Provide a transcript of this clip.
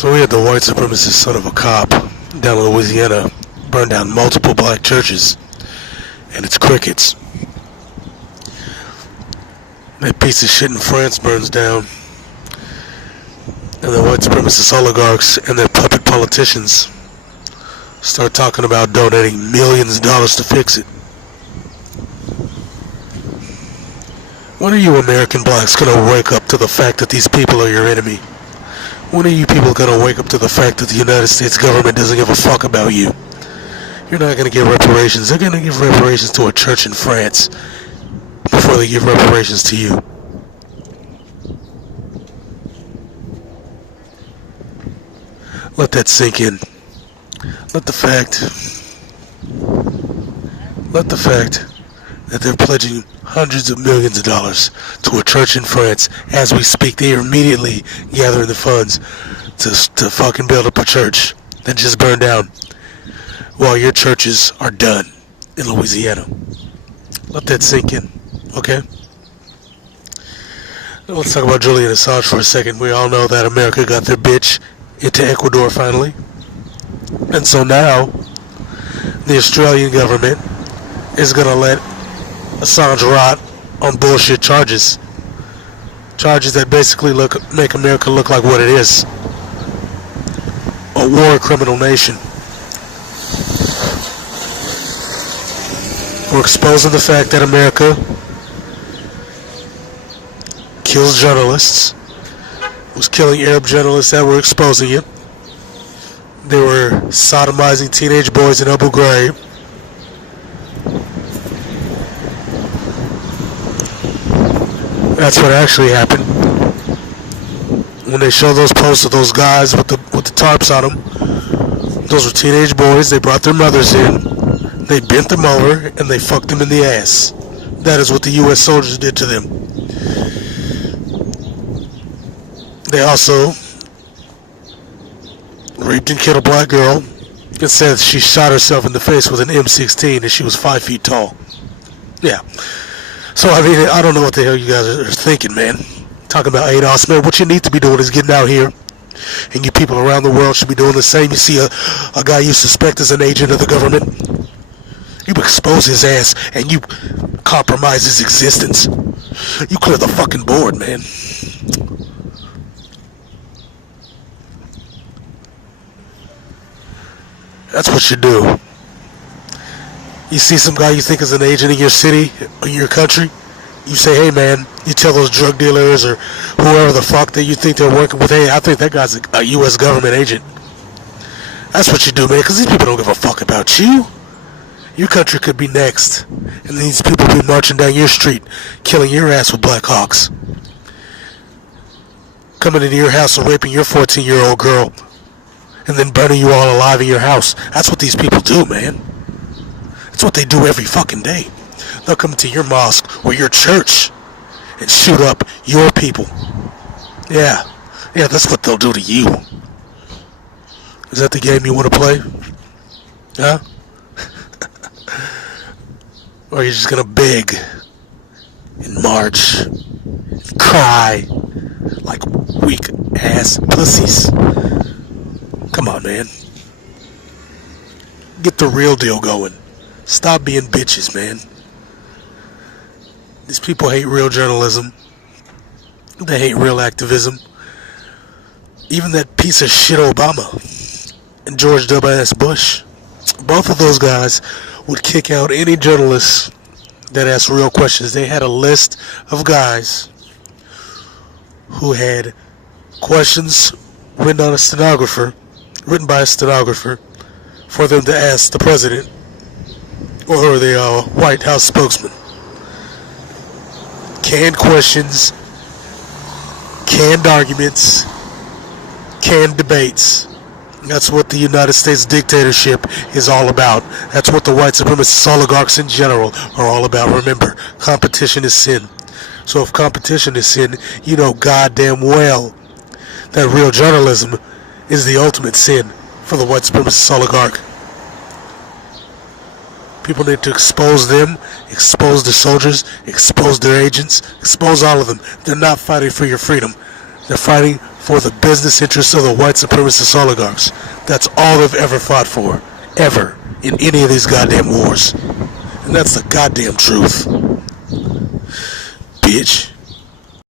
So we had the white supremacist son of a cop down in Louisiana burn down multiple black churches, and it's crickets. That piece of shit in France burns down, and the white supremacist oligarchs and their puppet politicians start talking about donating millions of dollars to fix it. When are you American blacks gonna wake up to the fact that these people are your enemy? When are you people gonna wake up to the fact that the United States government doesn't give a fuck about you? You're not gonna give reparations. They're gonna give reparations to a church in France before they give reparations to you. Let that sink in. Let the fact that they're pledging hundreds of millions of dollars to a church in France as we speak. They are immediately gathering the funds to fucking build up a church that just burned down while your churches are done in Louisiana. Let that sink in, okay? Now let's talk about Julian Assange for a second. We all know that America got their bitch into Ecuador finally. And so now the Australian government is going to let Assange rot on bullshit charges. Charges that basically make America look like what it is. A war criminal nation. We're exposing the fact that America kills journalists. Was killing Arab journalists that were exposing it. They were sodomizing teenage boys in Abu Ghraib. That's what actually happened. When they showed those posts of those guys with the tarps on them, those were teenage boys. They brought their mothers in, they bent them over, and they fucked them in the ass. That is what the U.S. soldiers did to them. They also raped and killed a black girl and said she shot herself in the face with an M16 and she was 5 feet tall. Yeah. So, I mean, I don't know what the hell you guys are thinking, man. Talking about ADOS, man. What you need to be doing is getting out here, and you people around the world should be doing the same. You see a guy you suspect is an agent of the government, you expose his ass and you compromise his existence. You clear the fucking board, man. That's what you do. You see some guy you think is an agent in your city, in your country, you say, hey man, you tell those drug dealers or whoever the fuck that you think they're working with, hey, I think that guy's a U.S. government agent. That's what you do, man, because these people don't give a fuck about you. Your country could be next, and these people be marching down your street, killing your ass with Black Hawks. Coming into your house and raping your 14-year-old girl, and then burning you all alive in your house. That's what these people do, man. That's what they do every fucking day. They'll come to your mosque or your church and shoot up your people. Yeah, that's what they'll do to you. Is that the game you want to play? Huh? Or are you just gonna beg and march and cry like weak ass pussies? Come on, man. Get the real deal going. Stop being bitches, man. These people hate real journalism. They hate real activism. Even that piece of shit Obama and George W. Bush. Both of those guys would kick out any journalist that asked real questions. They had a list of guys who had questions written by a stenographer for them to ask the president or the White House spokesman. Canned questions, canned arguments, canned debates. That's what the United States dictatorship is all about. That's what the white supremacist oligarchs in general are all about. Remember, competition is sin. So if competition is sin, you know goddamn well that real journalism is the ultimate sin for the white supremacist oligarch. People need to expose them, expose the soldiers, expose their agents, expose all of them. They're not fighting for your freedom. They're fighting for the business interests of the white supremacist oligarchs. That's all they've ever fought for. Ever. In any of these goddamn wars. And that's the goddamn truth. Bitch.